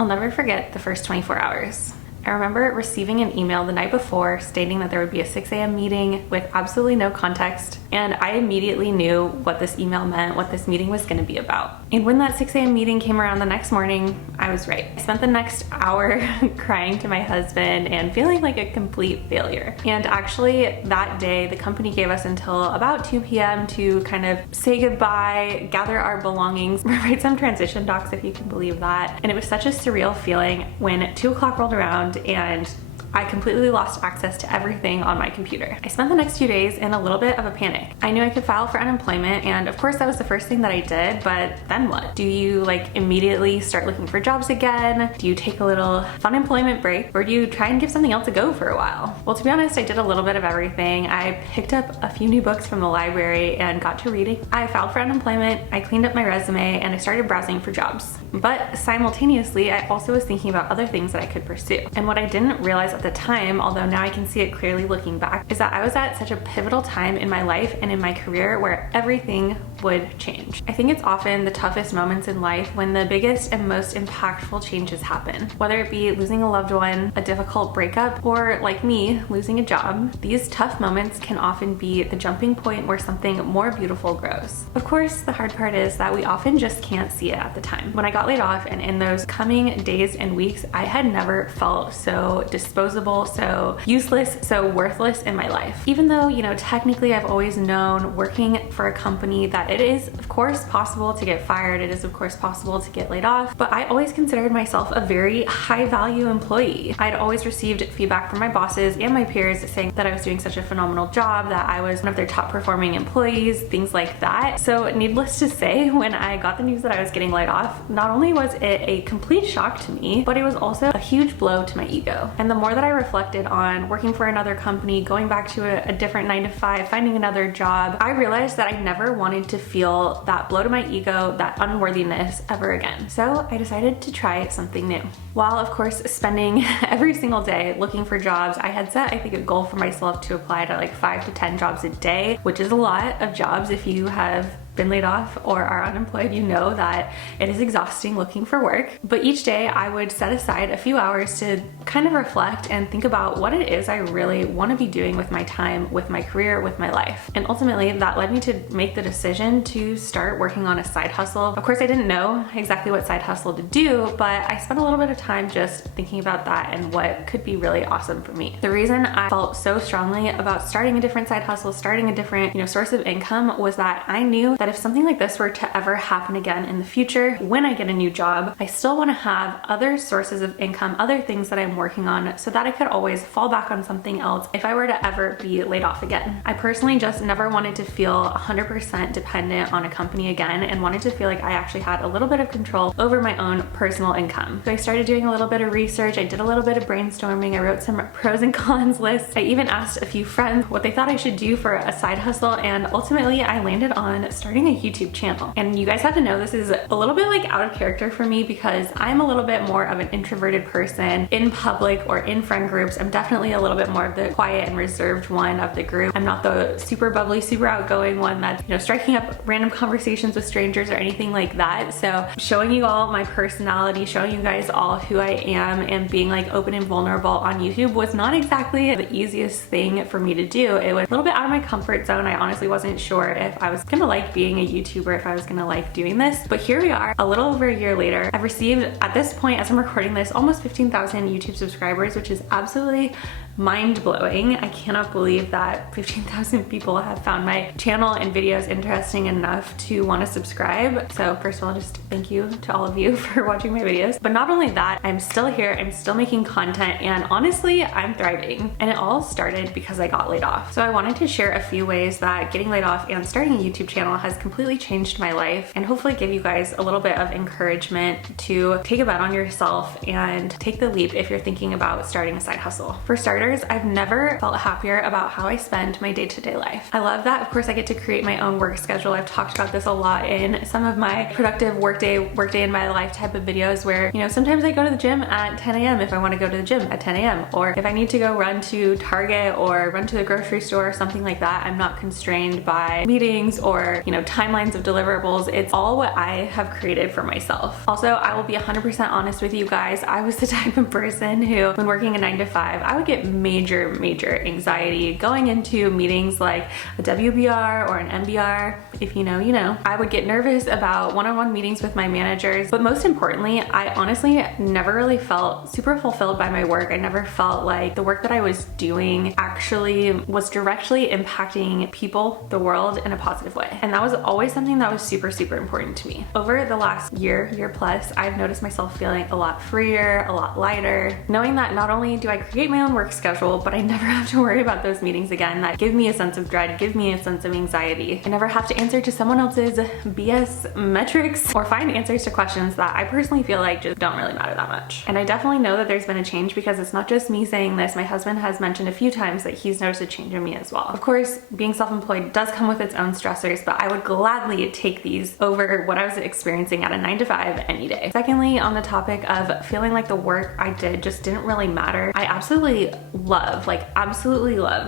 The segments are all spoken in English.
I'll never forget the first 24 hours. I remember receiving an email the night before stating that there would be a 6 a.m. meeting with absolutely no context, and I immediately knew what this email meant, what this meeting was going to be about. And when that 6 a.m. meeting came around the next morning, I was right. I spent the next hour crying to my husband and feeling like a complete failure. And actually that day, the company gave us until about 2 p.m. to kind of say goodbye, gather our belongings, write some transition docs if you can believe that. And it was such a surreal feeling when 2 o'clock rolled around and I completely lost access to everything on my computer. I spent the next few days in a little bit of a panic. I knew I could file for unemployment, and of course that was the first thing that I did, but then what? Do you like immediately start looking for jobs again? Do you take a little unemployment break, or do you try and give something else a go for a while? Well, to be honest, I did a little bit of everything. I picked up a few new books from the library and got to reading. I filed for unemployment, I cleaned up my resume, and I started browsing for jobs. But simultaneously, I also was thinking about other things that I could pursue. And what I didn't realize at the time, although now I can see it clearly looking back, is that I was at such a pivotal time in my life and in my career where everything would change. I think it's often the toughest moments in life when the biggest and most impactful changes happen. Whether it be losing a loved one, a difficult breakup, or like me, losing a job, these tough moments can often be the jumping point where something more beautiful grows. Of course, the hard part is that we often just can't see it at the time. When I got laid off and in those coming days and weeks, I had never felt so disposable, so useless, so worthless in my life. Even though, you know, technically I've always known working for a company that it is of course possible to get fired, it is of course possible to get laid off, but I always considered myself a very high value employee. I'd always received feedback from my bosses and my peers saying that I was doing such a phenomenal job, that I was one of their top performing employees, things like that. So needless to say, when I got the news that I was getting laid off, not only was it a complete shock to me, but it was also a huge blow to my ego. And the more that I reflected on working for another company, going back to a different 9-to-5, finding another job, I realized that I never wanted to feel that blow to my ego, that unworthiness ever again. So I decided to try something new. While of course spending every single day looking for jobs, I had set, I think, a goal for myself to apply to like 5 to 10 jobs a day, which is a lot of jobs. If you have been laid off or are unemployed, you know that it is exhausting looking for work. But each day I would set aside a few hours to kind of reflect and think about what it is I really want to be doing with my time, with my career, with my life. And ultimately that led me to make the decision to start working on a side hustle. Of course, I didn't know exactly what side hustle to do, but I spent a little bit of time just thinking about that and what could be really awesome for me. The reason I felt so strongly about starting a different side hustle, starting a different, source of income, was that I knew that if something like this were to ever happen again in the future, when I get a new job, I still want to have other sources of income, other things that I'm working on, so that I could always fall back on something else if I were to ever be laid off again. I personally just never wanted to feel 100% dependent on a company again, and wanted to feel like I actually had a little bit of control over my own personal income. So I started doing a little bit of research, I did a little bit of brainstorming, I wrote some pros and cons lists, I even asked a few friends what they thought I should do for a side hustle, and ultimately I landed on starting a YouTube channel. And you guys have to know this is a little bit like out of character for me, because I'm a little bit more of an introverted person in public or in friend groups. I'm definitely a little bit more of the quiet and reserved one of the group. I'm not the super bubbly, super outgoing one that's, striking up random conversations with strangers or anything like that. So showing you all my personality, showing you guys all who I am, and being like open and vulnerable on YouTube was not exactly the easiest thing for me to do. It was a little bit out of my comfort zone. I honestly wasn't sure if I was gonna like being a YouTuber, if I was gonna like doing this, but here we are a little over a year later. I've received, at this point as I'm recording this, almost 15,000 YouTube subscribers, which is absolutely mind-blowing. I cannot believe that 15,000 people have found my channel and videos interesting enough to want to subscribe. So first of all, just thank you to all of you for watching my videos. But not only that, I'm still here, I'm still making content, and honestly, I'm thriving. And it all started because I got laid off. So I wanted to share a few ways that getting laid off and starting a YouTube channel has completely changed my life, and hopefully give you guys a little bit of encouragement to take a bet on yourself and take the leap if you're thinking about starting a side hustle. For starters, I've never felt happier about how I spend my day-to-day life. I love that, of course, I get to create my own work schedule. I've talked about this a lot in some of my productive workday in my life type of videos where, sometimes I go to the gym at 10 a.m. if I want to go to the gym at 10 a.m. or if I need to go run to Target or run to the grocery store or something like that, I'm not constrained by meetings or, timelines of deliverables. It's all what I have created for myself. Also, I will be 100% honest with you guys. I was the type of person who, when working a 9 to 5, I would get major anxiety going into meetings like a WBR or an MBR. If you know, you know. I would get nervous about one-on-one meetings with my managers, but most importantly, I honestly never really felt super fulfilled by my work. I never felt like the work that I was doing actually was directly impacting people, the world, in a positive way. And that was always something that was super important to me. Over the last year plus, I've noticed myself feeling a lot freer, a lot lighter, knowing that not only do I create my own work schedule, but I never have to worry about those meetings again that give me a sense of dread, give me a sense of anxiety. I never have to answer to someone else's BS metrics or find answers to questions that I personally feel like just don't really matter that much. And I definitely know that there's been a change, because it's not just me saying this. My husband has mentioned a few times that he's noticed a change in me as well. Of course, being self-employed does come with its own stressors, but I would gladly take these over what I was experiencing at a 9 to 5 any day. Secondly, on the topic of feeling like the work I did just didn't really matter, I absolutely love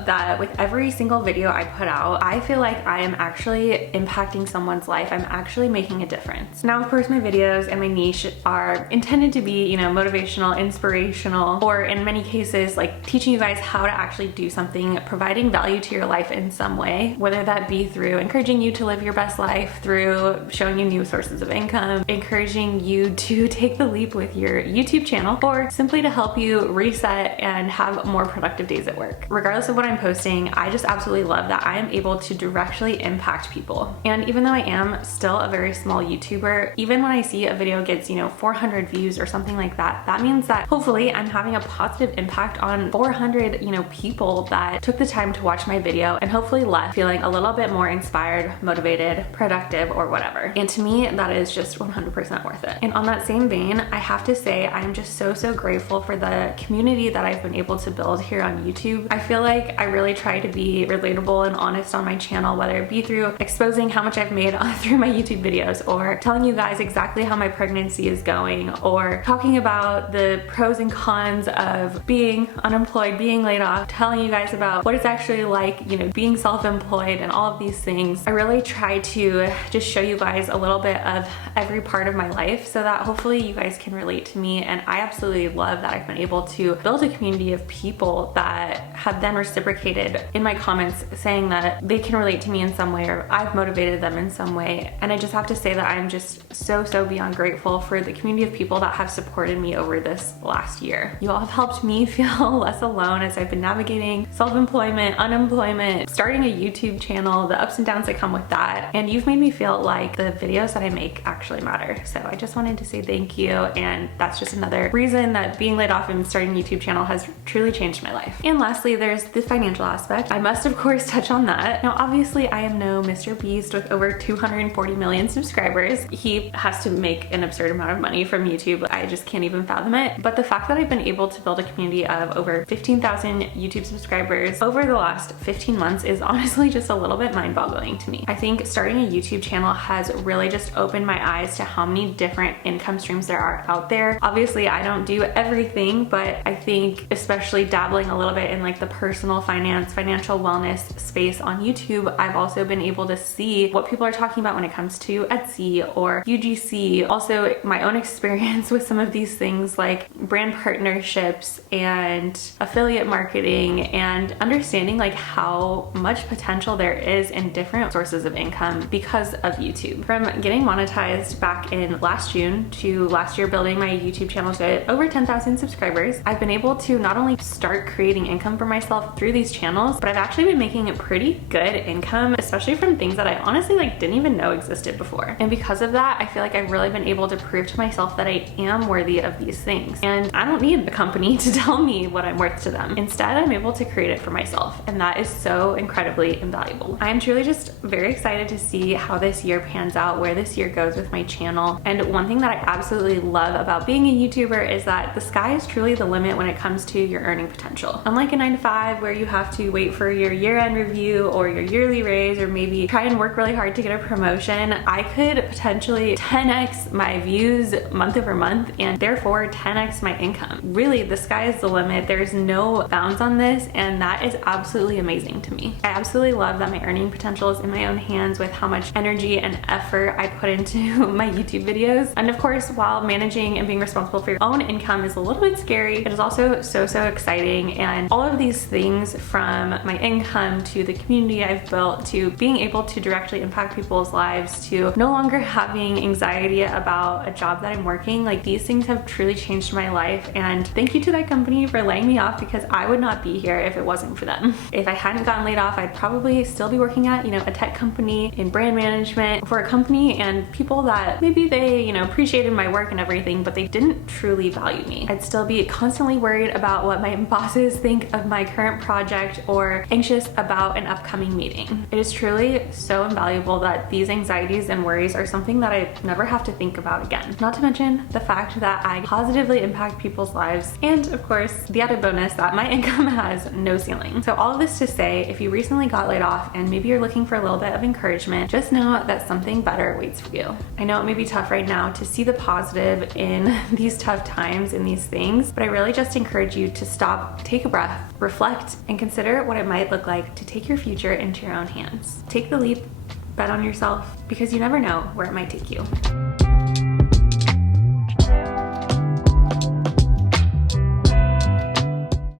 that with every single video I put out, I feel like I am actually impacting someone's life. I'm actually making a difference. Now, of course, my videos and my niche are intended to be, motivational, inspirational, or in many cases, like teaching you guys how to actually do something, providing value to your life in some way, whether that be through encouraging you to live your best life, through showing you new sources of income, encouraging you to take the leap with your YouTube channel, or simply to help you reset and have more productive days at work. Regardless of what I'm posting, I just absolutely love that I am able to directly impact people. And even though I am still a very small YouTuber, even when I see a video gets, 400 views or something like that, that means that hopefully I'm having a positive impact on 400, people that took the time to watch my video and hopefully left feeling a little bit more inspired, motivated, productive, or whatever. And to me, that is just 100% worth it. And on that same vein, I have to say I am just so grateful for the community that I've been able to build here on YouTube. I feel like I really try to be relatable and honest on my channel, whether it be through exposing how much I've made through my YouTube videos, or telling you guys exactly how my pregnancy is going, or talking about the pros and cons of being unemployed, being laid off, telling you guys about what it's actually like, being self-employed and all of these things. I really try to just show you guys a little bit of every part of my life so that hopefully you guys can relate to me. And I absolutely love that I've been able to build a community of people that have then reciprocated in my comments saying that they can relate to me in some way, or I've motivated them in some way. And I just have to say that I'm just so beyond grateful for the community of people that have supported me over this last year. You all have helped me feel less alone as I've been navigating self-employment, unemployment, starting a YouTube channel, the ups and downs that come with that. And you've made me feel like the videos that I make actually matter. So I just wanted to say thank you. And that's just another reason that being laid off and starting a YouTube channel has truly changed my life. And lastly, there's the financial aspect. I must of course touch on that. Now, obviously I am no Mr. Beast with over 240 million subscribers. He has to make an absurd amount of money from YouTube. I just can't even fathom it. But the fact that I've been able to build a community of over 15,000 YouTube subscribers over the last 15 months is honestly just a little bit mind-boggling to me. I think starting a YouTube channel has really just opened my eyes to how many different income streams there are out there. Obviously, I don't do everything, but I think especially dabbling a little bit in like the personal finance, financial wellness space on YouTube, I've also been able to see what people are talking about when it comes to Etsy or UGC. Also, my own experience with some of these things like brand partnerships and affiliate marketing, and understanding like how much potential there is in different sources of income because of YouTube. From getting monetized back in last June to last year building my YouTube channel to over 10,000 subscribers, I've been able to not only start creating income for myself through these channels, but I've actually been making a pretty good income, especially from things that I honestly didn't even know existed before. And because of that, I feel like I've really been able to prove to myself that I am worthy of these things. And I don't need the company to tell me what I'm worth to them. Instead, I'm able to create it for myself. And that is so incredibly invaluable. I am truly just very excited to see how this year pans out, where this year goes with my channel. And one thing that I absolutely love about being a YouTuber is that the sky is truly the limit when it comes to your earning potential. Unlike a 9 to 5 where you have to wait for your year-end review or your yearly raise, or maybe try and work really hard to get a promotion, I could potentially 10x my views month over month and therefore 10x my income. Really, the sky is the limit. There's no bounds on this, and that is absolutely amazing to me. I absolutely love that my earning potential is in my own hands with how much energy and effort I put into my YouTube videos. And of course, while managing and being responsible for your own income is a little bit scary, it is also so exciting. And all of these things, from my income to the community I've built to being able to directly impact people's lives to no longer having anxiety about a job that I'm working, like these things have truly changed my life. And thank you to that company for laying me off, because I would not be here if it wasn't for them. If I hadn't gotten laid off, I'd probably still be working at, a tech company in brand management for a company and people that maybe they, appreciated my work and everything, but they didn't truly value me. I'd still be constantly worried about what my bosses think of my current project or anxious about an upcoming meeting. It is truly so invaluable that these anxieties and worries are something that I never have to think about again. Not to mention the fact that I positively impact people's lives, and of course, the added bonus that my income has no ceiling. So all of this to say, if you recently got laid off and maybe you're looking for a little bit of encouragement, just know that something better waits for you. I know it may be tough right now to see the positive in these tough times and these things, but I really just encourage you to stop, take a breath, reflect, and consider what it might look like to take your future into your own hands. Take the leap, bet on yourself, because you never know where it might take you.